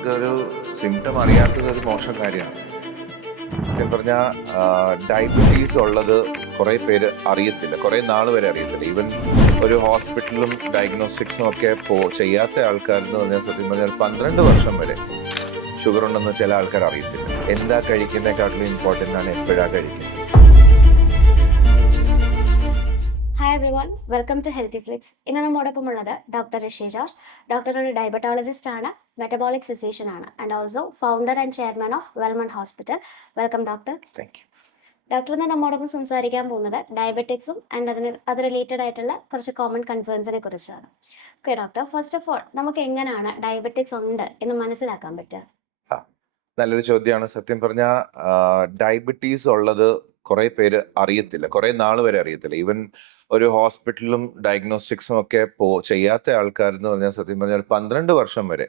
നമുക്കൊരു സിംറ്റം അറിയാത്തത് ഒരു മോശം കാര്യമാണ്. സത്യം പറഞ്ഞാൽ ഡയബറ്റീസ് ഉള്ളത് കുറേ പേര് അറിയത്തില്ല. കുറേ നാൾ വരെ അറിയത്തില്ല. ഈവൻ ഒരു ഹോസ്പിറ്റലും ഡയഗ്നോസ്റ്റിക്സും ഒക്കെ ചെയ്യാത്ത ആൾക്കാരെന്ന് പറഞ്ഞാൽ സത്യം പറഞ്ഞാൽ 12 വർഷം വരെ ഷുഗർ ഉണ്ടെന്ന് ചില ആൾക്കാർ അറിയത്തില്ല. എന്താ കഴിക്കുന്നതിനെക്കാട്ടിലും ഇമ്പോർട്ടൻ്റ് ആണ് എപ്പോഴാണ് കഴിക്കുന്നത്. Hi everyone, welcome to healthy flix. ഇന്ന് നമ്മോടൊപ്പം ഉള്ളത് ഡോക്ടർ ഋഷി ജോർജ്. ഡോക്ടർ ഒരു ഡയബറ്റോളജിസ്റ്റ് ആണ്, മെറ്റബോളിക് ഫിസിഷ്യൻ ആണ്, and also founder and chairman of Wellmon hospital. Welcome doctor. Thank you. Doctor ഇന്ന് നമ്മോടൊപ്പം സംസാരിക്കാൻ പോകുന്നത് ഡയബറ്റിക്സും ആൻഡ് അത് റിലേറ്റഡ് ആയിട്ടുള്ള കുറച്ച് കോമൺ കൺസേൺസിനെ കുറിച്ചാണ്. Okay doctor, first of all നമുക്ക് എങ്ങനെയാണ് ഡയബറ്റിക്സ് ഉണ്ട് എന്ന് മനസ്സിലാക്കാൻ പറ്റുക? ആ നല്ലൊരു ചോദ്യമാണ്. സത്യം പറഞ്ഞാൽ ഡയബറ്റീസ് ഉള്ളത് കുറേ പേര് അറിയത്തില്ല. കുറേ നാൾ വരെ അറിയത്തില്ല. ഈവൻ ഒരു ഹോസ്പിറ്റലും ഡയഗ്നോസ്റ്റിക്സും ഒക്കെ ചെയ്യാത്ത ആൾക്കാരെന്ന് പറഞ്ഞാൽ സത്യം പറഞ്ഞാൽ 12 വർഷം വരെ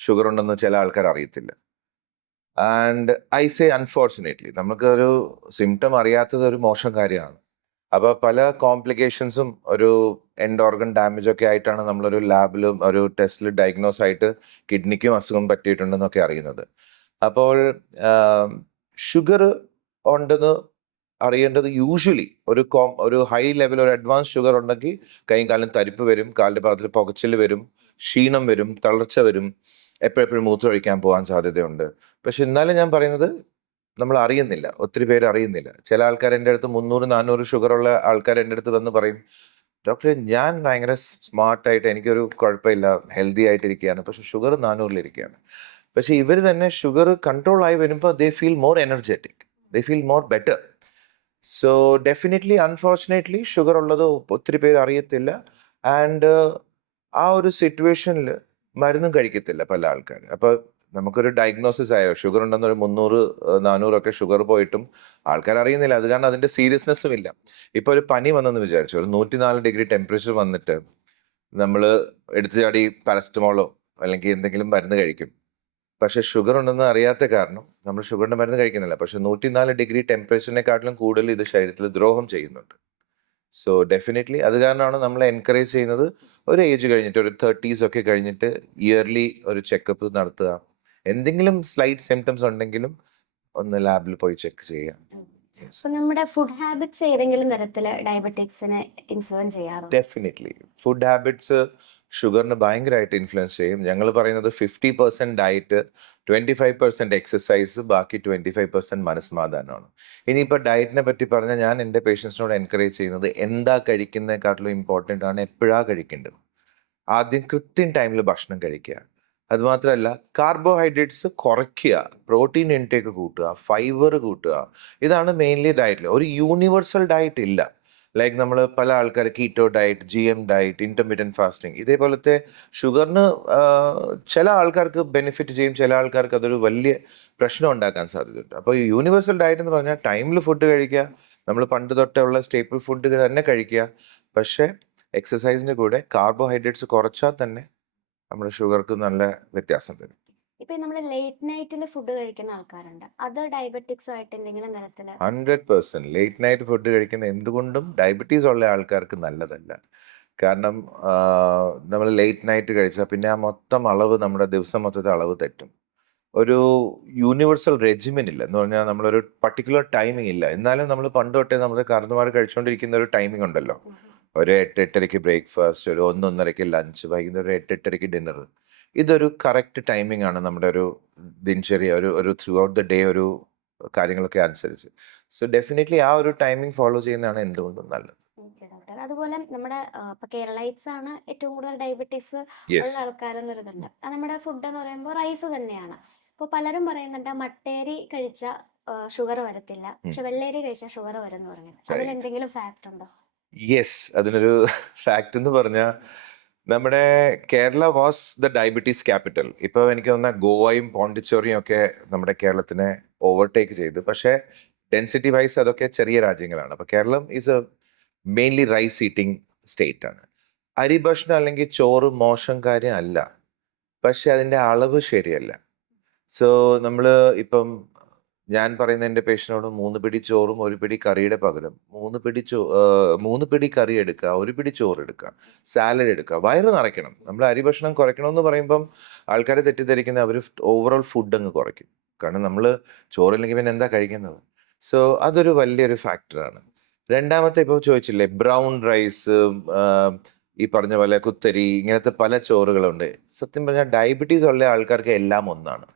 ഷുഗർ ഉണ്ടെന്ന് ചില ആൾക്കാർ അറിയത്തില്ല. ആൻഡ് ഐ സേ അൺഫോർച്ചുനേറ്റ്ലി നമുക്കൊരു സിംറ്റം അറിയാത്തത് ഒരു മോശം കാര്യമാണ്. അപ്പോൾ പല കോംപ്ലിക്കേഷൻസും ഒരു എൻഡ് ഓർഗൻ ഡാമേജ് ഒക്കെ ആയിട്ടാണ് നമ്മളൊരു ലാബിലും ഒരു ടെസ്റ്റിൽ ഡയഗ്നോസ് ആയിട്ട് കിഡ്നിക്കും അസുഖം പറ്റിയിട്ടുണ്ടെന്നൊക്കെ അറിയുന്നത്. അപ്പോൾ ഷുഗർ ഉണ്ടെന്ന് അറിയേണ്ടത് യൂഷ്വലി ഒരു ഹൈ ലെവൽ ഒരു അഡ്വാൻസ് ഷുഗർ ഉണ്ടെങ്കിൽ കൈയും കാലും തരിപ്പ് വരും, കാലിൻ്റെ ഭാഗത്തിൽ പുകച്ചിൽ വരും, ക്ഷീണം വരും, തളർച്ച വരും, എപ്പോഴെപ്പോഴും മൂത്രമൊഴിക്കാൻ പോകാൻ സാധ്യതയുണ്ട്. പക്ഷെ എന്നാലും ഞാൻ പറയുന്നത് നമ്മൾ അറിയുന്നില്ല. ഒത്തിരി പേര് അറിയുന്നില്ല. ചില ആൾക്കാർ എൻ്റെ അടുത്ത് 300, 400 ഷുഗറുള്ള ആൾക്കാർ എൻ്റെ അടുത്ത് വന്ന് പറയും, "ഡോക്ടറെ ഞാൻ ഭയങ്കര സ്മാർട്ടായിട്ട് എനിക്കൊരു കുഴപ്പമില്ല, ഹെൽത്തി ആയിട്ടിരിക്കുകയാണ്. പക്ഷെ ഷുഗർ 400-ലിരിക്കുകയാണ്." പക്ഷെ ഇവർ തന്നെ ഷുഗർ കൺട്രോൾ ആയി വരുമ്പോൾ they feel more energetic. They feel more better. So definitely unfortunately sugar ഉള്ളത് ഒത്തിരി പേര് അറിയത്തില്ല. ആൻഡ് ആ ഒരു സിറ്റുവേഷനിൽ മരുന്നും കഴിക്കത്തില്ല പല ആൾക്കാർ. അപ്പോൾ നമുക്കൊരു ഡയഗ്നോസിസ് ആയോ ഷുഗർ ഉണ്ടെന്ന്, ഒരു 300, 400 ഒക്കെ ഷുഗർ പോയിട്ടും ആൾക്കാർ അറിയുന്നില്ല. അത് കാരണം അതിന്റെ സീരിയസ്നെസ്സും ഇല്ല. ഇപ്പൊ ഒരു പനി വന്നെന്ന് വിചാരിച്ചു, ഒരു 104 ഡിഗ്രി ടെമ്പറേച്ചർ വന്നിട്ട് നമ്മൾ എടുത്തു ചാടി പാരസ്റ്റമോളോ അല്ലെങ്കിൽ എന്തെങ്കിലും മരുന്ന് കഴിക്കും. പക്ഷെ ഷുഗർ ഉണ്ടെന്ന് അറിയാത്ത കാരണം നമ്മൾ ഷുഗറിന്റെ മരുന്ന് കഴിക്കുന്നില്ല. പക്ഷെ 104 ഡിഗ്രി ടെമ്പറേച്ചറിനെക്കാട്ടിലും കൂടുതൽ ഇത് ശരീരത്തിൽ ദ്രോഹം ചെയ്യുന്നുണ്ട്. സോ ഡെഫിനറ്റ്ലി അത് കാരണമാണ് നമ്മൾ എൻകറേജ് ചെയ്യുന്നത് ഒരു ഏജ് കഴിഞ്ഞിട്ട്, ഒരു 30s ഒക്കെ കഴിഞ്ഞിട്ട് ഇയർലി ഒരു ചെക്കപ്പ് നടത്തുക. എന്തെങ്കിലും സ്ലൈറ്റ് സിംറ്റംസ് ഉണ്ടെങ്കിലും ഒന്ന് ലാബിൽ പോയി ചെക്ക് ചെയ്യുക. യെസ്. അപ്പൊ നമ്മുടെ ഫുഡ് ഹാബിറ്റ്സ് ഏതെങ്കിലും തരത്തിൽ ഡയബറ്റിക്സിനെ ഇൻഫ്ലുവൻസ് ചെയ്യാറുണ്ടോ? ഡെഫിനിറ്റ്ലി ഫുഡ് ഹാബിറ്റ്സ് ഷുഗറിന് ഭയങ്കരമായിട്ട് ഇൻഫ്ലുവൻസ് ചെയ്യും. ഞങ്ങൾ പറയുന്നത് 50% ഡയറ്റ്, 25% എക്സസൈസ്, ബാക്കി 25% മനസ്സമാധാനമാണ്. ഇനിയിപ്പോൾ ഡയറ്റിനെ പറ്റി പറഞ്ഞാൽ ഞാൻ എൻ്റെ പേഷ്യൻസിനോട് എൻകറേജ് ചെയ്യുന്നത് എന്താ കഴിക്കുന്നതിനെക്കാട്ടിലും ഇമ്പോർട്ടൻ്റ് ആണ് എപ്പോഴാണ് കഴിക്കേണ്ടത്. ആദ്യം കൃത്യം ടൈമിൽ ഭക്ഷണം കഴിക്കുക. അതുമാത്രമല്ല കാർബോഹൈഡ്രേറ്റ്സ് കുറയ്ക്കുക, പ്രോട്ടീൻ ഇൻടേക്ക് കൂട്ടുക, ഫൈബർ കൂട്ടുക. ഇതാണ് മെയിൻലി ഡയറ്റിൽ. ഒരു യൂണിവേഴ്സൽ ഡയറ്റ് ഇല്ല. ലൈക്ക് നമ്മൾ പല ആൾക്കാർ keto diet, GM diet, intermediate fasting, ഇതേപോലത്തെ ഷുഗറിന് ചില ആൾക്കാർക്ക് ബെനിഫിറ്റ് ചെയ്യും, ചില ആൾക്കാർക്ക് അതൊരു വലിയ പ്രശ്നം ഉണ്ടാക്കാൻ സാധ്യതയുണ്ട്. അപ്പോൾ ഈ യൂണിവേഴ്സൽ ഡയറ്റ് എന്ന് പറഞ്ഞാൽ ടൈമിൽ ഫുഡ് കഴിക്കുക, നമ്മൾ പണ്ട് തൊട്ടേ ഉള്ള സ്റ്റേപ്പിൾ ഫുഡ് തന്നെ കഴിക്കുക. പക്ഷേ എക്സസൈസിൻ്റെ കൂടെ കാർബോഹൈഡ്രേറ്റ്സ് കുറച്ചാൽ തന്നെ നമ്മുടെ ഷുഗർക്ക് നല്ല വ്യത്യാസം വരും. ഇപ്പൊ നമ്മൾ ലേറ്റ് നൈറ്റിൽ ഫുഡ് കഴിക്കുന്ന ആൾക്കാരുണ്ട്, അത് ഡയബറ്റിക്സ് ആയിട്ട് എന്തെങ്കിലും തരത്തില്? 100% ലേറ്റ് നൈറ്റ് ഫുഡ് കഴിക്കുന്ന എന്തുകൊണ്ടും ഡയബറ്റീസ് ഉള്ള ആൾക്കാർക്ക് നല്ലതല്ല. കാരണം നമ്മൾ ലേറ്റ് നൈറ്റ് കഴിച്ചാൽ പിന്നെ ആ മൊത്തം അളവ്, നമ്മുടെ ദിവസം മൊത്തത്തെ അളവ് തെറ്റും. ഒരു യൂണിവേഴ്സൽ റെജിമിൻ ഇല്ല എന്ന് പറഞ്ഞാൽ നമ്മളൊരു പർട്ടിക്കുലർ ടൈമിംഗ് ഇല്ല. എന്നാലും നമ്മൾ പണ്ട് തൊട്ടേ നമ്മുടെ കാരണവന്മാർ കഴിച്ചുകൊണ്ടിരിക്കുന്ന ഒരു ടൈമിംഗ് ഉണ്ടല്ലോ. ഒരു 8-8:30 ബ്രേക്ക്ഫാസ്റ്റ്, ഒരു 1-1:30 ലഞ്ച്, വൈകുന്നേരം ഒരു 8-8:30 ഡിന്നർ. ഇതൊരു കറക്റ്റ് ടൈമിംഗ് ആണ് നമ്മുടെ ഒരു ദിനചര്യ, ഒരു ഒരു ത്രൂ ഔട്ട് ദ ഡേ ഒരു കാര്യങ്ങളൊക്കെ അനുസരിച്ച്. സോ ഡെഫിനറ്റ്ലി ആ ഒരു ടൈമിംഗ് ഫോളോ ചെയ്യുന്നതാണ് എന്തുകൊണ്ടും നല്ലത്. Okay doctor. അതുപോലെ നമ്മുടെ ഇപ്പൊ കേരളൈറ്റ്സ് ആണ് ഏറ്റവും കൂടുതൽ ഡയബറ്റീസ് ഉള്ള യെസ്. ആൾക്കാരെന്നൊരിതുണ്ട്. അത് നമ്മുടെ ഫുഡ് എന്ന് പറയുമ്പോൾ റൈസ് തന്നെയാണ്. അപ്പോൾ പലരും പറയുന്നുണ്ട് മട്ടേരി കഴിച്ച ഷുഗർ വരത്തില്ല, പക്ഷെ വെള്ളേരി കഴിച്ചാൽ ഷുഗർ വരും എന്ന് പറയുന്നത്. റൈറ്റ്. അതിലെന്തെങ്കിലും ഫാക്ട് ഉണ്ടോ? യെസ്. അതിനൊരു ഫാക്ട് എന്ന് പറഞ്ഞാൽ നമ്മുടെ Kerala was the diabetes capital. ഇപ്പോൾ എനിക്ക് തോന്നുന്ന ഗോവയും പോണ്ടിച്ചേറിയും ഒക്കെ നമ്മുടെ കേരളത്തിനെ ഓവർടേക്ക് ചെയ്തു. പക്ഷേ ഡെൻസിറ്റി വൈസ് അതൊക്കെ ചെറിയ രാജ്യങ്ങളാണ്. അപ്പോൾ Keralam is a mainly rice eating state ആണ്. അരി ഭക്ഷണം അല്ലെങ്കിൽ ചോറ് മോശം കാര്യം അല്ല. പക്ഷെ അതിൻ്റെ അളവ് ശരിയല്ല. സോ നമ്മൾ ഇപ്പം ഞാൻ പറയുന്ന എൻ്റെ പേഷ്യന്റിനോട് 3 പിടി ചോറും 1 പിടി കറിയുടെ പകരം 3 പിടി കറി എടുക്കുക, 1 പിടി ചോറ് എടുക്കുക, സാലഡ് എടുക്കുക. വയറ് നിറയ്ക്കണം. നമ്മൾ അരി ഭക്ഷണം കുറയ്ക്കണമെന്ന് പറയുമ്പം ആൾക്കാര് തെറ്റിദ്ധരിക്കുന്നത് അവര് ഓവറോൾ ഫുഡ് അങ്ങ് കുറയ്ക്കും. കാരണം നമ്മള് ചോറില്ലെങ്കിൽ പിന്നെ എന്താ കഴിക്കുന്നത്? സോ അതൊരു വലിയൊരു ഫാക്ടറാണ്. രണ്ടാമത്തെ ഇപ്പൊ ചോദിച്ചില്ലേ ബ്രൗൺ റൈസ്, ഈ പറഞ്ഞ പോലെ കുത്തരി ഇങ്ങനത്തെ പല ചോറുകളുണ്ട്. സത്യം പറഞ്ഞാൽ ഡയബറ്റീസ് ഉള്ള ആൾക്കാർക്ക് എല്ലാം ഒന്നാണ്.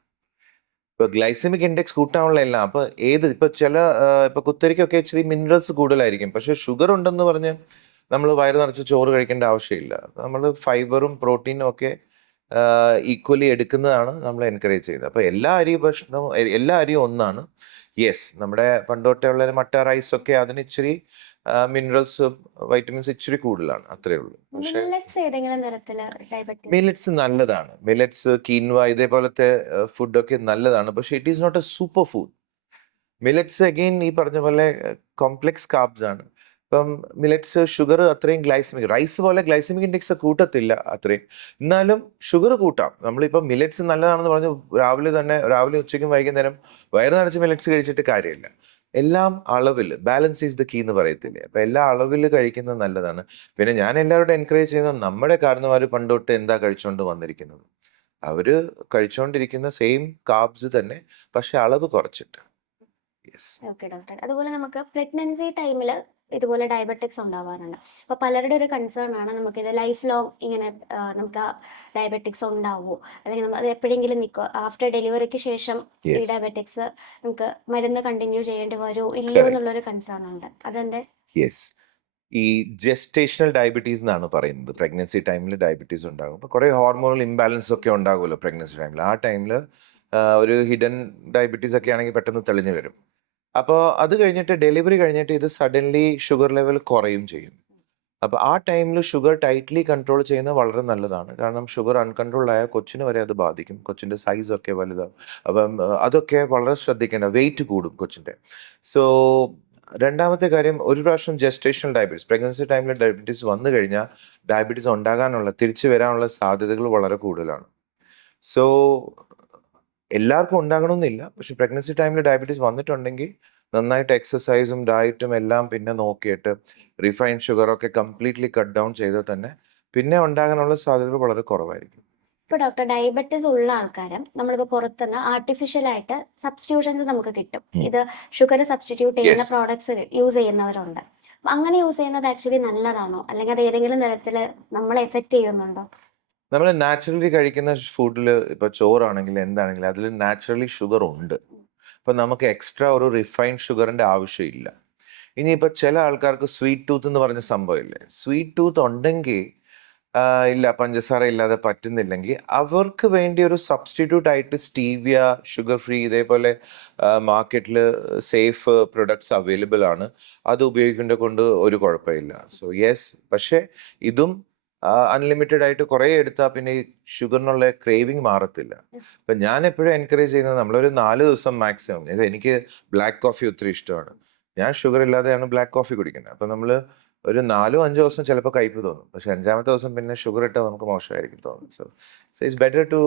ഇപ്പൊ ഗ്ലൈസമിക് ഇൻഡെക്സ് കൂട്ടാനുള്ള എല്ലാം. അപ്പൊ ഇപ്പൊ ഇപ്പൊ കുത്തരിക്കൊക്കെ ഇച്ചിരി മിനറൽസ് കൂടുതലായിരിക്കും. പക്ഷെ ഷുഗർ ഉണ്ടെന്ന് പറഞ്ഞ് നമ്മൾ വയറ് നിറച്ച് ചോറ് കഴിക്കേണ്ട ആവശ്യമില്ല. നമ്മൾ ഫൈബറും പ്രോട്ടീനും ഒക്കെ ഈക്വലി എടുക്കുന്നതാണ് നമ്മൾ എൻകറേജ് ചെയ്യുന്നത്. അപ്പൊ എല്ലാ അരിയും ഒന്നാണ്. യെസ്, നമ്മുടെ പണ്ട് തൊട്ടേ ഉള്ള മട്ട റൈസ് ഒക്കെ അതിന് ഇച്ചിരി മിനറൽസും വൈറ്റമിൻസ് ഇച്ചിരി കൂടുതലാണ്. അത്രേ ഉള്ളൂ. പക്ഷെ മില്ലറ്റ്സ് ഏതെങ്കിലും തരത്തില് ഡയബറ്റീസ്? മില്ലറ്റ്സ് നല്ലതാണ്. മില്ലറ്റ്സ്, കീൻവ ഇതേപോലത്തെ ഫുഡൊക്കെ നല്ലതാണ്. പക്ഷെ it is not a super food. Millets again ഈ പറഞ്ഞ പോലെ കോംപ്ലക്സ് കാർബ്സ് ആണ്. ഇപ്പം മില്ലറ്റ്സ് ഷുഗർ അത്രയും റൈസ് പോലെ ഗ്ലൈസമിക് ഇൻഡെക്സ് കൂട്ടത്തില്ല അത്രയും. എന്നാലും ഷുഗർ കൂട്ടാം. നമ്മളിപ്പം മില്ലറ്റ്സ് നല്ലതാണെന്ന് പറഞ്ഞ് രാവിലെ ഉച്ചയ്ക്കും വൈകുന്നേരം വയറ് നിറച്ച് മില്ലറ്റ്സ് കഴിച്ചിട്ട് കാര്യമില്ല. എല്ലാം അളവിൽ, ബാലൻസ് ഈസ് ദ കീ എന്ന് പറയത്തില്ലേ? അപ്പൊ എല്ലാ അളവിൽ കഴിക്കുന്നത് നല്ലതാണ്. പിന്നെ ഞാൻ എല്ലാവരോടും എൻകറേജ് ചെയ്യുന്നത് നമ്മുടെ കാരണവന്മാര് പണ്ട് തൊട്ട് എന്താ കഴിച്ചുകൊണ്ട് വന്നിരിക്കുന്നത്? അവര് കഴിച്ചുകൊണ്ടിരിക്കുന്ന സെയിം കാർബ്സ് തന്നെ, പക്ഷെ അളവ് കുറച്ചിട്ട്. യെസ്. Okay doctor. അതുപോലെ നമുക്ക് പ്രഗ്നൻസി ടൈമിൽ ഇതുപോലെ ഡയബറ്റിക്സ് ഉണ്ടാവാറുണ്ട്. അപ്പോൾ പലരുടെ ഒരു കൺസേൺ ആണ് നമുക്കിത് ലൈഫ് ലോങ് ഇങ്ങനെ നമുക്ക് ഡയബറ്റിക്സ് ഉണ്ടാവുമോ, അല്ലെങ്കിൽ നമ്മൾ അത് എപ്പോഴെങ്കിലും നിൽക്കുമോ, ആഫ്റ്റർ ഡെലിവറിക്ക് ശേഷം ഈ യെസ്. ഡയബറ്റിക്സ് നമുക്ക് മരുന്ന് കണ്ടിന്യൂ ചെയ്യേണ്ടി വരുമോ ഇല്ലയോ കറക്റ്റ്. എന്നുള്ളൊരു കൺസേൺ ഉണ്ട്. അതെൻ്റെ യെസ്. ഈ ജെസ്റ്റേഷണൽ ഡയബറ്റീസ് എന്നാണ് പറയുന്നത്. പ്രഗ്നൻസി ടൈമിൽ ഡയബറ്റീസ് ഉണ്ടാകും. അപ്പോൾ കുറേ ഹോർമോണൽ ഇംബാലൻസ് ഒക്കെ ഉണ്ടാകുമല്ലോ പ്രഗ്നൻസി ടൈമിൽ. ആ ടൈമിൽ ഒരു ഹിഡൻ ഡയബറ്റീസ് ഒക്കെ ആണെങ്കിൽ പെട്ടെന്ന് തെളിഞ്ഞു വരും. അപ്പോൾ അത് കഴിഞ്ഞിട്ട് ഡെലിവറി കഴിഞ്ഞിട്ട് ഇത് സഡൻലി ഷുഗർ ലെവൽ കുറയും ചെയ്യും. അപ്പോൾ ആ ടൈമിൽ ഷുഗർ ടൈറ്റ്ലി കൺട്രോൾ ചെയ്യുന്നത് വളരെ നല്ലതാണ്. കാരണം ഷുഗർ അൺകൺട്രോൾഡ് ആയാൽ കൊച്ചിന് വരെ അത് ബാധിക്കും. കൊച്ചിൻ്റെ സൈസ് ഒക്കെ വലുതാവും. അപ്പം അതൊക്കെ വളരെ ശ്രദ്ധിക്കേണ്ട. വെയിറ്റ് കൂടും കൊച്ചിൻ്റെ. സോ രണ്ടാമത്തെ കാര്യം, ഒരു പ്രാവശ്യം ജെസ്റ്റേഷണൽ ഡയബറ്റീസ് പ്രഗ്നൻസി ടൈമിൽ ഡയബറ്റീസ് വന്നു കഴിഞ്ഞാൽ ഡയബറ്റീസ് തിരിച്ചു വരാനുള്ള സാധ്യതകൾ വളരെ കൂടുതലാണ്. സോ എല്ലാവർക്കും ഉണ്ടാകണമെന്നില്ല. പക്ഷെ പ്രഗ്നൻസി ടൈമിൽ ഡയബറ്റീസ് വന്നിട്ടുണ്ടെങ്കിൽ നന്നായിട്ട് എക്സസൈസും ഡയറ്റും എല്ലാം പിന്നെ നോക്കിയിട്ട് റിഫൈൻഡ് ഷുഗറൊക്കെ കംപ്ലീറ്റ്ലി കട്ട് ഡൗൺ ചെയ്താൽ തന്നെ പിന്നെ ഉണ്ടാകാനുള്ള സാധ്യതകൾ വളരെ കുറവായിരിക്കും. ഇപ്പോൾ ഡോക്ടർ, ഡയബറ്റിസ് ഉള്ള ആൾക്കാരും നമ്മളിപ്പോൾ പുറത്തുനിന്ന് ആർട്ടിഫിഷ്യലായിട്ട് സബ്സ്റ്റിറ്റ്യൂഷൻസ് നമുക്ക് കിട്ടും. ഇത് ഷുഗർ സബ്സ്റ്റിറ്റ്യൂട്ട് ചെയ്യുന്ന യെസ്. പ്രോഡക്ട്സ് യൂസ് ചെയ്യുന്നവരുണ്ട്. അപ്പം അങ്ങനെ യൂസ് ചെയ്യുന്നത് ആക്ച്വലി നല്ലതാണോ, അല്ലെങ്കിൽ അത് ഏതെങ്കിലും തരത്തിൽ നമ്മളെ എഫക്റ്റ് ചെയ്യുന്നുണ്ടോ? നമ്മൾ നാച്ചുറലി കഴിക്കുന്ന ഫുഡിൽ ഇപ്പോൾ ചോറാണെങ്കിലും എന്താണെങ്കിലും അതിൽ നാച്ചുറലി ഷുഗർ ഉണ്ട്. അപ്പം നമുക്ക് എക്സ്ട്രാ ഒരു റിഫൈൻഡ് ഷുഗറിൻ്റെ ആവശ്യമില്ല. ഇനിയിപ്പോൾ ചില ആൾക്കാർക്ക് സ്വീറ്റ് ടൂത്ത് എന്ന് പറഞ്ഞ സംഭവമില്ലേ, സ്വീറ്റ് ടൂത്ത് ഉണ്ടെങ്കിൽ ഇല്ല പഞ്ചസാര ഇല്ലാതെ പറ്റുന്നില്ലെങ്കിൽ അവർക്ക് വേണ്ടി ഒരു സബ്സ്റ്റിറ്റ്യൂട്ട് ആയിട്ട് സ്റ്റീവിയ, ഷുഗർ ഫ്രീ ഇതേപോലെ മാർക്കറ്റിൽ സേഫ് പ്രൊഡക്ട്സ് അവൈലബിൾ ആണ്. അത് ഉപയോഗിക്കുന്നത് കൊണ്ട് ഒരു കുഴപ്പമില്ല. സോ യെസ്, പക്ഷേ ഇതും അൺലിമിറ്റഡ് ആയിട്ട് കുറേ എടുത്താൽ പിന്നെ ഈ ഷുഗറിനുള്ള ക്രേവിങ് മാറത്തില്ല. അപ്പം ഞാൻ എപ്പോഴും എൻകറേജ് ചെയ്യുന്നത് നമ്മളൊരു 4 ദിവസം മാക്സിമം. എനിക്ക് ബ്ലാക്ക് കോഫി ഒത്തിരി ഇഷ്ടമാണ്. ഞാൻ ഷുഗർ ഇല്ലാതെയാണ് ബ്ലാക്ക് കോഫി കുടിക്കുന്നത്. അപ്പം നമ്മൾ ഒരു 4-5 ദിവസം ചിലപ്പോൾ കയ്പ്പ് തോന്നും. പക്ഷെ 5ാമത്തെ ദിവസം പിന്നെ ഷുഗർ ഇട്ടാൽ നമുക്ക് മോശമായിരിക്കും തോന്നും. So it's better to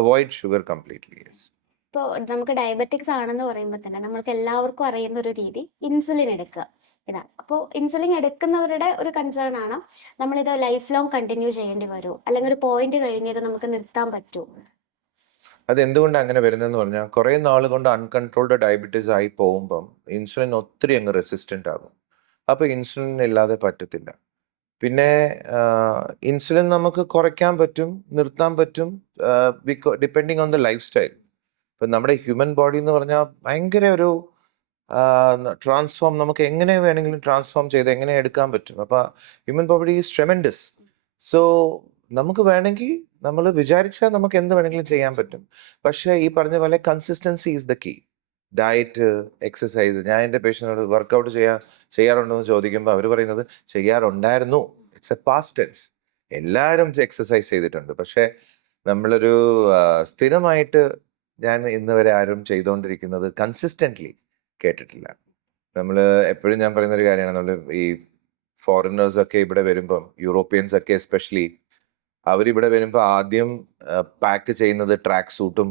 avoid sugar completely. Yes. ഇപ്പോൾ നമുക്ക് ഡയബറ്റിക്സ് ആണെന്ന് പറയുമ്പോൾ തന്നെ നമ്മൾക്ക് എല്ലാവർക്കും അറിയുന്ന ഒരു രീതി ഇൻസുലിൻ എടുക്കുക ഇതാണ്. അപ്പോൾ ഇൻസുലിൻ എടുക്കുന്നവരുടെ ഒരു കൺസേൺ ആണ് നമ്മളിത് ലൈഫ് ലോങ് കണ്ടിന്യൂ ചെയ്യേണ്ടി വരുമോ, അല്ലെങ്കിൽ ഒരു പോയിന്റ് കഴിഞ്ഞ് ഇത് നമുക്ക് നിർത്താൻ പറ്റുമോ? അതെന്തുകൊണ്ടാണ് അങ്ങനെ വരുന്നതെന്ന് പറഞ്ഞാൽ കുറേ നാൾ കൊണ്ട് അൺകൺട്രോൾഡ് ഡയബറ്റീസ് ആയി പോകുമ്പം ഇൻസുലിൻ ഒത്തിരി അങ്ങ് റെസിസ്റ്റൻ്റ് ആകും. അപ്പോൾ ഇൻസുലിൻ ഇല്ലാതെ പറ്റത്തില്ല. പിന്നെ ഇൻസുലിൻ നമുക്ക് കുറയ്ക്കാൻ പറ്റും, നിർത്താൻ പറ്റും, depending on the life style. ഇപ്പം നമ്മുടെ ഹ്യൂമൻ ബോഡി എന്ന് പറഞ്ഞാൽ ഭയങ്കര ഒരു ട്രാൻസ്ഫോം നമുക്ക് എങ്ങനെ വേണമെങ്കിലും ട്രാൻസ്ഫോം ചെയ്ത് എങ്ങനെ എടുക്കാൻ പറ്റും. അപ്പോൾ human body is tremendous. So നമുക്ക് വേണമെങ്കിൽ നമ്മൾ വിചാരിച്ചാൽ നമുക്ക് എന്ത് വേണമെങ്കിലും ചെയ്യാൻ പറ്റും. പക്ഷേ ഈ പറഞ്ഞ പോലെ consistency is the key. Diet, exercise. ഞാൻ എൻ്റെ പേഷ്യൻറ്റിനോട് വർക്കൗട്ട് ചെയ്യാറുണ്ടോ എന്ന് ചോദിക്കുമ്പോൾ അവർ പറയുന്നത് ചെയ്യാറുണ്ടായിരുന്നു. It's a past tense. എല്ലാവരും എക്സസൈസ് ചെയ്തിട്ടുണ്ട്. പക്ഷേ നമ്മളൊരു സ്ഥിരമായിട്ട് ഞാൻ ഇന്ന് വരെ ആരും ചെയ്തുകൊണ്ടിരിക്കുന്നത് കൺസിസ്റ്റൻ്റ്ലി കേട്ടിട്ടില്ല. നമ്മൾ എപ്പോഴും ഞാൻ പറയുന്ന ഒരു കാര്യമാണ്, നമ്മൾ ഈ ഫോറിനേഴ്സ് ഒക്കെ ഇവിടെ വരുമ്പം യൂറോപ്യൻസ് ഒക്കെ എസ്പെഷ്യലി അവരിവിടെ വരുമ്പോൾ ആദ്യം പാക്ക് ചെയ്യുന്നത് ട്രാക്ക് സൂട്ടും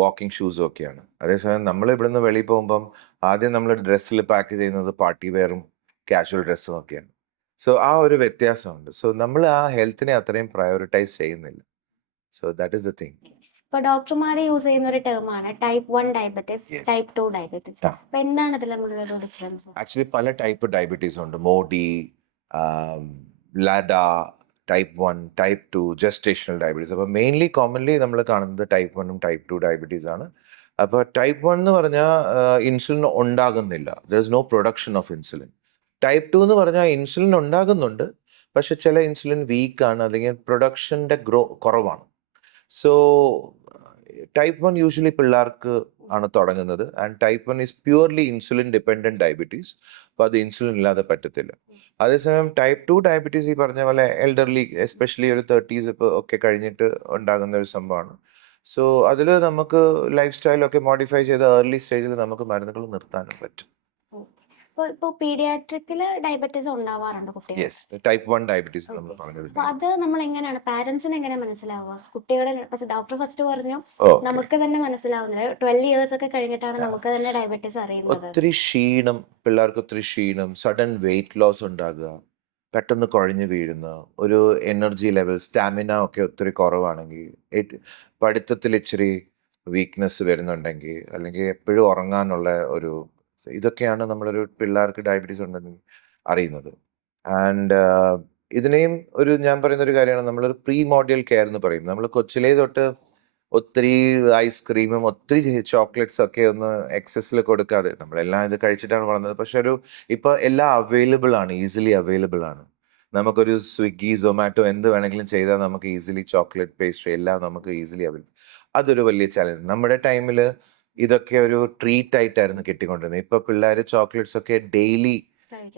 വാക്കിംഗ് ഷൂസും ഒക്കെയാണ്. അതേസമയം നമ്മൾ ഇവിടുന്ന് വെളിയിൽ പോകുമ്പം ആദ്യം നമ്മൾ ഡ്രസ്സിൽ പാക്ക് ചെയ്യുന്നത് പാർട്ടി വെയറും കാഷ്വൽ ഡ്രസ്സും ഒക്കെയാണ്. സോ ആ ഒരു വ്യത്യാസമുണ്ട്. സോ നമ്മൾ ആ ഹെൽത്തിനെ അത്രയും പ്രയോറിറ്റൈസ് ചെയ്യുന്നില്ല. So that is the thing. ഇപ്പൊ ഡോക്ടർമാര് യൂസ് ചെയ്യുന്ന ഒരു ടേമാണ് type 1 diabetes, yes. Type 2 diabetes. അപ്പൊ എന്താണ് ഇതിൽ തമ്മിലുള്ള ഒരു ഡിഫറൻസ്? ആക്ച്വലി പല ടൈപ്പ് ഡയബറ്റീസ് ഉണ്ട്. MODY, LADA, type 1, type 2, gestational diabetes. അപ്പോൾ മെയിൻലി കോമൺലി നമ്മൾ കാണുന്നത് ടൈപ്പ് 1ഉം ടൈപ്പ് 2 ഡയബറ്റീസ് ആണ്. അപ്പോൾ ടൈപ്പ് 1 എന്ന് പറഞ്ഞാൽ ഇൻസുലിൻ ഉണ്ടാകുന്നില്ല. There is no production of insulin. Type 2 എന്ന് പറഞ്ഞാൽ ഇൻസുലിൻ ഉണ്ടാകുന്നുണ്ട്, പക്ഷെ ചില ഇൻസുലിൻ വീക്കാണ്, അല്ലെങ്കിൽ പ്രൊഡക്ഷൻ്റെ കുറവാണ്. സോ ടൈപ്പ് 1 യൂഷ്വലി പിള്ളേർക്ക് ആണ് തുടങ്ങുന്നത്. And type 1 is purely insulin dependent diabetes. അപ്പോൾ അത് ഇൻസുലിൻ ഇല്ലാതെ പറ്റത്തില്ല. അതേസമയം ടൈപ്പ് 2 ഡയബറ്റീസ് ഈ പറഞ്ഞ പോലെ എൽഡർലി, എസ്പെഷ്യലി ഒരു 30s ഇപ്പോൾ ഒക്കെ കഴിഞ്ഞിട്ട് ഉണ്ടാകുന്ന ഒരു സംഭവമാണ്. സോ അതിൽ നമുക്ക് ലൈഫ് സ്റ്റൈലൊക്കെ മോഡിഫൈ ചെയ്ത് ഏർലി സ്റ്റേജിൽ നമുക്ക് മരുന്നുകൾ നിർത്താനും പറ്റും. ഇപ്പൊ പീഡിയാട്രിക്കില് ഡയബറ്റീസ് ഉണ്ടാവാറുണ്ട് കുട്ടികൾ. യെസ്, ടൈപ്പ് 1 ഡയബറ്റീസ് നമ്മൾ ഓക്കെ. പറഞ്ഞത്. അപ്പൊ അത് നമ്മൾ എങ്ങനെയാണ് പാരന്റ്സിന് എങ്ങനെ മനസ്സിലാവുക? കുട്ടികളെ ഡോക്ടർ ഫസ്റ്റ് പറഞ്ഞു ഓ, നമുക്ക് തന്നെ മനസ്സിലാവുന്നില്ല. 12 ഇയേഴ്സ് ഒക്കെ കഴിഞ്ഞിട്ടാണ് നമുക്ക് തന്നെ ഡയബറ്റീസ് അറിയുന്നത്. ഒത്തിരി ക്ഷീണം, പിള്ളേർക്ക് ഒത്തിരി ക്ഷീണം, സഡൻ വെയിറ്റ് ലോസ് ഉണ്ടാകുക, പെട്ടെന്ന് കുഴഞ്ഞു വീഴുന്ന, ഒരു എനർജി ലെവൽ, സ്റ്റാമിന ഒക്കെ ഒത്തിരി കുറവാണെങ്കിൽ, പഠിത്തത്തിൽ ഇച്ചിരി വീക്ക്നെസ് വരുന്നുണ്ടെങ്കിൽ, അല്ലെങ്കിൽ എപ്പോഴും ഉറങ്ങാനുള്ള ഒരു, ഇതൊക്കെയാണ് നമ്മളൊരു പിള്ളേർക്ക് ഡയബറ്റീസ് ഉണ്ടെന്ന് അറിയുന്നത്. ആൻഡ് ഇതിനെയും ഞാൻ പറയുന്ന ഒരു കാര്യമാണ്, നമ്മളൊരു പ്രീ മോഡിയൽ കെയർ എന്ന് പറയും. നമ്മൾ കൊച്ചിലേ തൊട്ട് ഒത്തിരി ഐസ്ക്രീമും ഒത്തിരി ചോക്ലേറ്റ്സ് ഒക്കെ ഒന്ന് എക്സസിൽ കൊടുക്കാതെ, നമ്മളെല്ലാം ഇത് കഴിച്ചിട്ടാണ് വളർന്നത്. പക്ഷെ ഇപ്പൊ എല്ലാം അവൈലബിൾ ആണ്, ഈസിലി അവൈലബിൾ ആണ്. നമുക്കൊരു സ്വിഗ്ഗി, സൊമാറ്റോ എന്ത് വേണമെങ്കിലും ചെയ്താൽ നമുക്ക് ഈസിലി ചോക്ലേറ്റ് പേസ്ട്രി എല്ലാം നമുക്ക് ഈസിലി അവൈലബിൾ. അതൊരു വലിയ ചാലഞ്ച്. നമ്മുടെ ടൈമിൽ ഇതൊക്കെ ഒരു ട്രീറ്റ് ആയിട്ടായിരുന്നു കിട്ടിക്കൊണ്ടിരുന്നത്. ഇപ്പൊ പിള്ളേർ ചോക്ലേറ്റ്സ് ഒക്കെ ഡെയിലി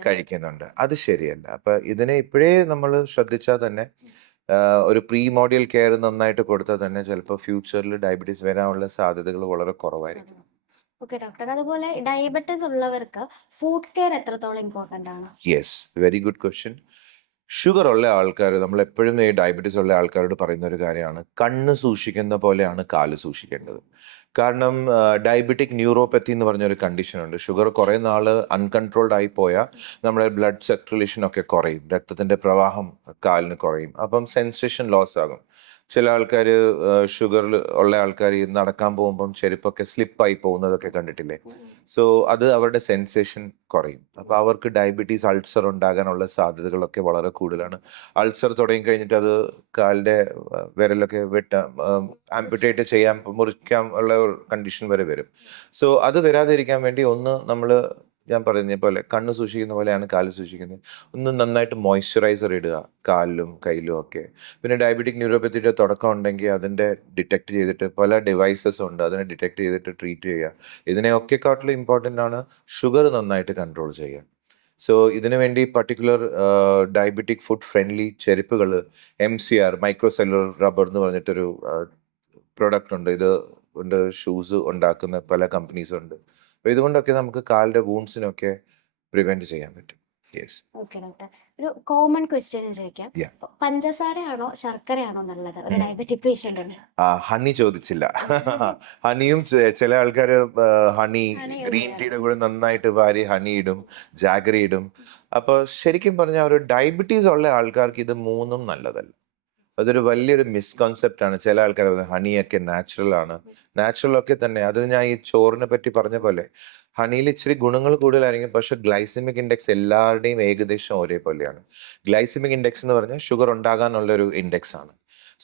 കഴിക്കുന്നുണ്ട്. അത് ശരിയല്ല. അപ്പൊ ഇതിനെ ഇപ്പോഴേ നമ്മൾ ശ്രദ്ധിച്ചാൽ തന്നെ, ഒരു പ്രീ മോഡിയൽ കെയർ നന്നായിട്ട് കൊടുത്താൽ തന്നെ ചിലപ്പോൾ ഫ്യൂച്ചറിൽ ഡയബറ്റീസ് വരാനുള്ള സാധ്യതകൾ വളരെ കുറവായിരിക്കും. Okay doctor. അതുപോലെ ഡയബറ്റീസ് ഉള്ളവർക്ക് ഫുഡ് കെയർ എത്രത്തോളം ഇമ്പോർട്ടന്റ് ആണ്? Yes, very good question. Sugar ഉള്ള ആൾക്കാർ, നമ്മൾ എപ്പോഴും ഈ ഡയബറ്റീസ് ഉള്ള ആൾക്കാരോട് പറയുന്ന ഒരു കാര്യമാണ്, കണ്ണ് സൂക്ഷിക്കുന്ന പോലെയാണ് കാല് സൂക്ഷിക്കേണ്ടത്. കാരണം ഡയബറ്റിക് ന്യൂറോപ്പത്തി എന്ന് പറഞ്ഞൊരു കണ്ടീഷൻ ഉണ്ട്. ഷുഗർ കുറേ നാൾ അൺകൺട്രോൾഡ് ആയി പോയാൽ നമ്മുടെ ബ്ലഡ് സർക്കുലേഷൻ ഒക്കെ കുറയും, രക്തത്തിൻ്റെ പ്രവാഹം കാലിന് കുറയും, അപ്പം സെൻസേഷൻ ലോസ് ആകും. ചില ആൾക്കാർ, ഷുഗറിൽ ഉള്ള ആൾക്കാർ നടക്കാൻ പോകുമ്പം ചെരുപ്പൊക്കെ സ്ലിപ്പായി പോകുന്നതൊക്കെ കണ്ടിട്ടില്ലേ? സോ അത് അവരുടെ സെൻസേഷൻ കുറയും. അപ്പോൾ അവർക്ക് ഡയബറ്റീസ്, അൾസർ ഉണ്ടാകാനുള്ള സാധ്യതകളൊക്കെ വളരെ കൂടുതലാണ്. അൾസർ തുടങ്ങി കഴിഞ്ഞിട്ട് അത് കാലിൻ്റെ വിരലൊക്കെ ആംപുട്ടേറ്റ് ചെയ്യാൻ, മുറിക്കാൻ ഉള്ള കണ്ടീഷൻ വരെ വരും. സോ അത് വരാതിരിക്കാൻ വേണ്ടി നമ്മൾ, ഞാൻ പറയുന്ന പോലെ കണ്ണ് സൂക്ഷിക്കുന്ന പോലെയാണ് കാല് സൂക്ഷിക്കുന്നത്. ഒന്ന് നന്നായിട്ട് മോയ്സ്ചറൈസർ ഇടുക കാലിലും കയ്യിലും ഒക്കെ. പിന്നെ ഡയബറ്റിക് ന്യൂറോപ്പത്തിയുടെ തുടക്കം ഉണ്ടെങ്കിൽ അതിൻ്റെ ഡിറ്റക്ട് ചെയ്തിട്ട്, പല ഡിവൈസസ് ഉണ്ട്, അതിനെ ഡിറ്റക്ട് ചെയ്തിട്ട് ട്രീറ്റ് ചെയ്യുക. ഇതിനെയൊക്കെക്കാട്ടിലും ഇമ്പോർട്ടൻ്റ് ആണ് ഷുഗർ നന്നായിട്ട് കൺട്രോൾ ചെയ്യുക. സോ ഇതിനു വേണ്ടി പർട്ടിക്കുലർ ഡയബറ്റിക് ഫുഡ് ഫ്രണ്ട്ലി ചെരുപ്പുകൾ, MCR, മൈക്രോ സെല്ലുലർ റബ്ബർ എന്ന് പറഞ്ഞിട്ടൊരു പ്രൊഡക്റ്റ് ഉണ്ട്. ഇത് കൊണ്ട് ഷൂസ് ഉണ്ടാക്കുന്ന പല കമ്പനീസ് ഉണ്ട്. അപ്പോൾ ഇതുകൊണ്ടൊക്കെ നമുക്ക് കാലിൻ്റെ വൂൺസിനൊക്കെ പ്രിവെൻറ്റ് ചെയ്യാൻ പറ്റും. യെസ്. Okay doctor. ഒരു കോമൺ ക്വസ്റ്റ്യൻ ചോദിക്കാം. യാ. പഞ്ചസാരയാണോ ശർക്കരയാണോ നല്ലത് ഒരു ഡയബറ്റിക് പേഷ്യന്റിന്? ഹണി ചോദിച്ചില്ല. ഹണിയും ചില ആൾക്കാർ ഹണി, ഹണി യൂസ് ഗ്രീൻ ചെയ്യാറുണ്ട്. ടീയുടെ കൂടെ നന്നായിട്ട് വാരി ഹണി ഇടും, ജാഗറി ഇടും. അപ്പോൾ ശരിക്കും പറഞ്ഞാൽ ഒരു ഡയബറ്റീസ് ഉള്ള ആൾക്കാർക്ക് ഇത് മൂന്നും നല്ലതല്ല. അതൊരു വലിയൊരു മിസ്കൺസെപ്റ്റ് ആണ്. ചില ആൾക്കാർ ഹണിയൊക്കെ നാച്ചുറൽ ആണ്. നാച്ചുറൽ ഒക്കെ തന്നെ. അത് ഞാൻ ഈ ചോറിനെ പറ്റി പറഞ്ഞ പോലെ ഹണിയിൽ ഇച്ചിരി ഗുണങ്ങൾ കൂടുതലായിരിക്കും, പക്ഷെ ഗ്ലൈസമിക് ഇൻഡെക്സ് എല്ലാവരുടെയും ഏകദേശം ഒരേപോലെയാണ്. ഗ്ലൈസമിക് ഇൻഡെക്സ് എന്ന് പറഞ്ഞാൽ ഷുഗർ ഉണ്ടാകാനുള്ളൊരു ഇൻഡെക്സ് ആണ്.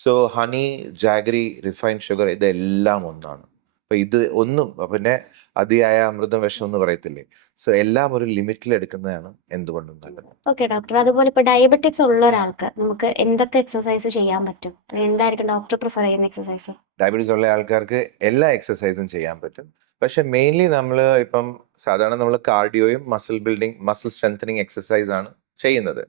So honey, jaggery, refined sugar ഇതെല്ലാം ഒന്നാണ്. അപ്പൊ ഇത് ഒന്നും, പിന്നെ അതിയായ അമൃതം വിഷം എന്ന് പറയത്തില്ലേ? സോ എല്ലാം ഒരു ലിമിറ്റിൽ എടുക്കുന്നതാണ് എന്തുകൊണ്ടും നല്ലത്. Okay doctor. അതുപോലെ ഇപ്പൊ ഡയബറ്റിക്സ് ഉള്ള ഒരാൾക്ക് നമുക്ക് എന്തൊക്കെ എക്സസൈസ് ചെയ്യാൻ പറ്റും? എന്തായിരിക്കും ഡോക്ടർ പ്രിഫർ ചെയ്യുന്ന എക്സസൈസ്? ഡയബറ്റീസ് ഉള്ള ആൾക്കാർക്ക് എല്ലാ എക്സസൈസും ചെയ്യാൻ പറ്റും. പക്ഷെ മെയിൻലി നമ്മൾ ഇപ്പം സാധാരണ നമ്മൾ കാർഡിയോയും muscle building, muscle strengthening exercise ആണ് ചെയ്യുന്നത്.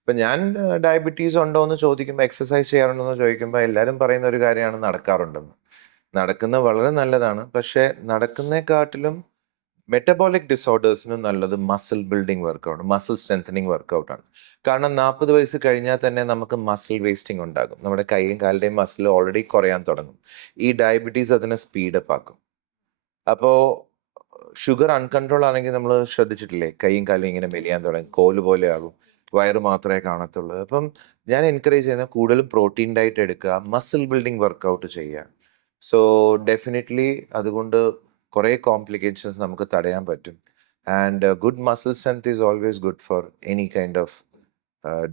ഇപ്പം ഞാൻ ഡയബറ്റീസ് ഉണ്ടോ എന്ന് ചോദിക്കുമ്പോൾ, എക്സസൈസ് ചെയ്യാറുണ്ടോ എന്ന് ചോദിക്കുമ്പോൾ എല്ലാവരും പറയുന്ന ഒരു കാര്യമാണ് നടക്കാറുണ്ടെന്ന്. നടക്കുന്നത് വളരെ നല്ലതാണ്. പക്ഷെ നടക്കുന്നേക്കാട്ടിലും മെറ്റബോളിക് ഡിസോർഡേഴ്സിന് നല്ലത് muscle building workout, muscle strengthening വർക്കൗട്ടാണ്. കാരണം 40 വയസ്സ് കഴിഞ്ഞാൽ തന്നെ നമുക്ക് മസിൽ വേസ്റ്റിംഗ് ഉണ്ടാകും. നമ്മുടെ കൈയും കാലിൻ്റെയും മസിൽ ഓൾറെഡി കുറയാൻ തുടങ്ങും. ഈ ഡയബറ്റീസ് അതിനെ സ്പീഡപ്പ് ആക്കും. അപ്പോൾ ഷുഗർ അൺകൺട്രോൾ ആണെങ്കിൽ നമ്മൾ ശ്രദ്ധിച്ചിട്ടില്ലേ, കൈയും കാലും ഇങ്ങനെ മെലിയാൻ തുടങ്ങും, കോല് പോലെ ആകും, വയറ് മാത്രമേ കാണത്തുള്ളൂ. അപ്പം ഞാൻ എൻകറേജ് ചെയ്യുന്നത് കൂടുതലും പ്രോട്ടീൻ ഡയറ്റ് എടുക്കുക, മസിൽ ബിൽഡിംഗ് വർക്കൗട്ട് ചെയ്യുക. സോ ഡെഫിനറ്റ്ലി അതുകൊണ്ട് കുറേ കോംപ്ലിക്കേഷൻസ് നമുക്ക് തടയാൻ പറ്റും. And good muscle strength is always good for any kind of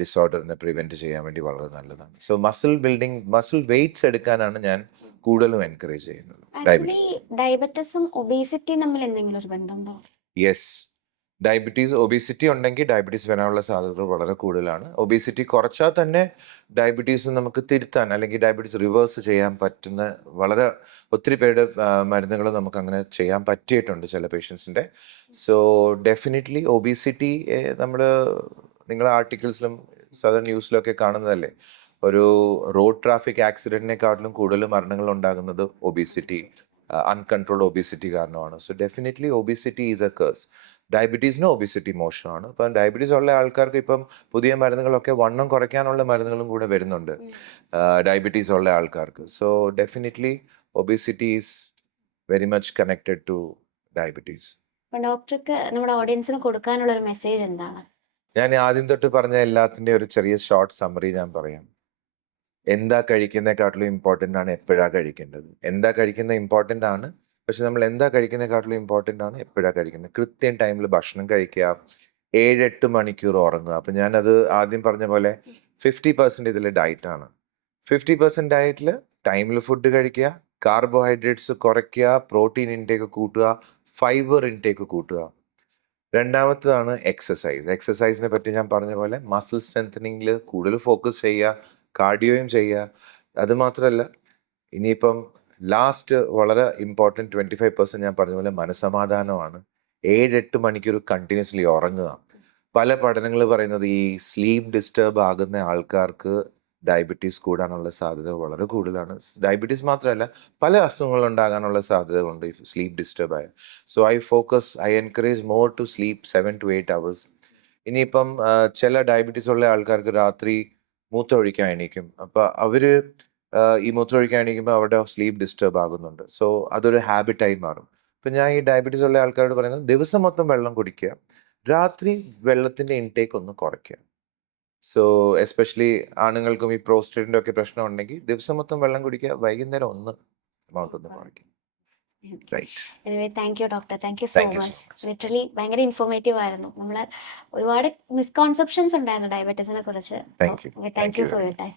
ഡിസോർഡറിനെ പ്രിവെൻറ്റ് ചെയ്യാൻ വേണ്ടി വളരെ നല്ലതാണ്. So muscle building, muscle weights എടുക്കാനാണ് ഞാൻ കൂടുതലും എൻകറേജ് ചെയ്യുന്നത്. ആക്ച്വലി ഡയബറ്റിസും ഒബേസിറ്റിയും തമ്മിൽ എന്തെങ്കിലും ഒരു ബന്ധമുണ്ടോ? യെസ്. ഡയബറ്റീസ്, ഒബേസിറ്റി ഉണ്ടെങ്കിൽ ഡയബറ്റീസ് വരാനുള്ള സാധ്യതകൾ വളരെ കൂടുതലാണ്. ഒബേസിറ്റി കുറച്ചാൽ തന്നെ ഡയബറ്റീസ് നമുക്ക് തിരുത്താൻ അല്ലെങ്കിൽ ഡയബറ്റീസ് റിവേഴ്സ് ചെയ്യാൻ പറ്റുന്ന വളരെ ഒത്തിരി പേരുടെ മരുന്നുകൾ നമുക്ക് അങ്ങനെ ചെയ്യാൻ പറ്റിയിട്ടുണ്ട് ചില പേഷ്യൻസിൻ്റെ. സോ ഡെഫിനറ്റ്ലി ഒബേസിറ്റി നമ്മൾ നിങ്ങളുടെ ആർട്ടിക്കിൾസിലും സദർ ന്യൂസിലൊക്കെ കാണുന്നതല്ലേ, ഒരു റോഡ് ട്രാഫിക് ആക്സിഡൻറ്റിനെക്കാട്ടിലും കൂടുതൽ മരണങ്ങൾ ഉണ്ടാകുന്നത് ഒബേസിറ്റി, അൺകൺട്രോൾഡ് ഒബേസിറ്റി കാരണമാണ്. So definitely obesity is a curse. ഡയബറ്റീസിനും ഒബേസിറ്റി മോശമാണ്. ഇപ്പം ഡയബറ്റീസ് ഉള്ള ആൾക്കാർക്ക് ഇപ്പം പുതിയ മരുന്നുകളൊക്കെ വണ്ണം കുറയ്ക്കാനുള്ള മരുന്നുകളും കൂടെ വരുന്നുണ്ട് ഡയബറ്റീസ് ഉള്ള ആൾക്കാർക്ക്. So definitely obesity is very much connected to diabetes. അപ്പൊ ഡോക്ടർക്ക് നമ്മുടെ ഓഡിയൻസിന് കൊടുക്കാനുള്ള ഒരു മെസ്സേജ് എന്താണ്? ഞാൻ ആദ്യം തൊട്ട് പറഞ്ഞ എല്ലാത്തിൻ്റെയും ഒരു ചെറിയ ഷോർട്ട് സമ്മറി ഞാൻ പറയാം. എന്താ കഴിക്കുന്നതിനെക്കാട്ടിലും ഇമ്പോർട്ടൻ്റ് ആണ് എപ്പോഴാണ് കഴിക്കേണ്ടത്. എന്താ കഴിക്കുന്നത് ഇമ്പോർട്ടൻ്റ് ആണ്, പക്ഷെ നമ്മൾ എന്താ കഴിക്കുന്നതിനെക്കാട്ടിലും ഇമ്പോർട്ടൻ്റ് ആണ് എപ്പോഴാണ് കഴിക്കുന്നത്. കൃത്യം ടൈമിൽ ഭക്ഷണം കഴിക്കുക, 7-8 മണിക്കൂർ ഉറങ്ങുക. അപ്പം ഞാനത് ആദ്യം പറഞ്ഞ പോലെ 50% ഇതിൽ ഡയറ്റാണ്. 50% ഡയറ്റിൽ ടൈമിൽ ഫുഡ് കഴിക്കുക, കാർബോഹൈഡ്രേറ്റ്സ് കുറയ്ക്കുക, പ്രോട്ടീൻ ഇൻടേക്ക് കൂട്ടുക, ഫൈബർ ഇൻടേക്ക് കൂട്ടുക. രണ്ടാമത്തതാണ് എക്സസൈസ്. എക്സസൈസിനെ പറ്റി ഞാൻ പറഞ്ഞ പോലെ മസിൽ സ്ട്രെങ്തനിങ്ങിൽ കൂടുതൽ ഫോക്കസ് ചെയ്യുക, കാർഡിയോയും ചെയ്യുക. അതുമാത്രമല്ല ഇനിയിപ്പം ലാസ്റ്റ് വളരെ ഇമ്പോർട്ടൻറ്റ് 25% ഞാൻ പറഞ്ഞ പോലെ മനസ്സമാധാനമാണ്. 7-8 മണിക്കൂർ കണ്ടിന്യൂസ്ലി ഉറങ്ങുക. പല പഠനങ്ങൾ പറയുന്നത് ഈ സ്ലീപ്പ് ഡിസ്റ്റർബ് ആകുന്ന ആൾക്കാർക്ക് ഡയബറ്റീസ് കൂടാനുള്ള സാധ്യത വളരെ കൂടുതലാണ്. ഡയബറ്റീസ് മാത്രമല്ല പല അസുഖങ്ങളും ഉണ്ടാകാനുള്ള സാധ്യതകളുണ്ട് ഈ സ്ലീപ്പ് ഡിസ്റ്റർബ് ആയ. So I encourage more to sleep 7 to 8 hours. ഇനിയിപ്പം ചില ഡയബറ്റീസ് ഉള്ള ആൾക്കാർക്ക് രാത്രി മൂത്രമൊഴിക്കാൻ എണീക്കും. അപ്പോൾ അവർ ഈ മൂത്രമൊഴിക്കാൻ എണീക്കുമ്പോൾ അവരുടെ സ്ലീപ്പ് ഡിസ്റ്റർബ് ആകുന്നുണ്ട്. സോ അതൊരു ഹാബിറ്റായി മാറും. അപ്പം ഞാൻ ഈ ഡയബറ്റീസ് ഉള്ള ആൾക്കാരോട് പറയുന്നത് ദിവസം മൊത്തം വെള്ളം കുടിക്കുക, രാത്രി വെള്ളത്തിൻ്റെ ഇൻടേക്ക് ഒന്ന് കുറയ്ക്കുക. സോ എസ്പെഷ്യലി ആണുങ്ങൾക്കും ഈ പ്രോസ്റ്റേറ്റിൻ്റെ ഒക്കെ പ്രശ്നം ഉണ്ടെങ്കിൽ ദിവസം മൊത്തം വെള്ളം കുടിക്കുക, വൈകുന്നേരം ഒന്ന് എമൗണ്ട് ഒന്ന് കുറയ്ക്കുക. Right. Anyway thank you doctor, thank you so thank you so much. Much. Literally ഭയങ്കര ഇൻഫോർമേറ്റീവ് ആയിരുന്നു. നമ്മൾ ഒരുപാട് മിസ്കോൺസെപ്ഷൻസ് ഉണ്ടായിരുന്നു ഡയബറ്റീസിനെ കുറിച്ച്. Thank you. Thank thank you you for very your much. Time.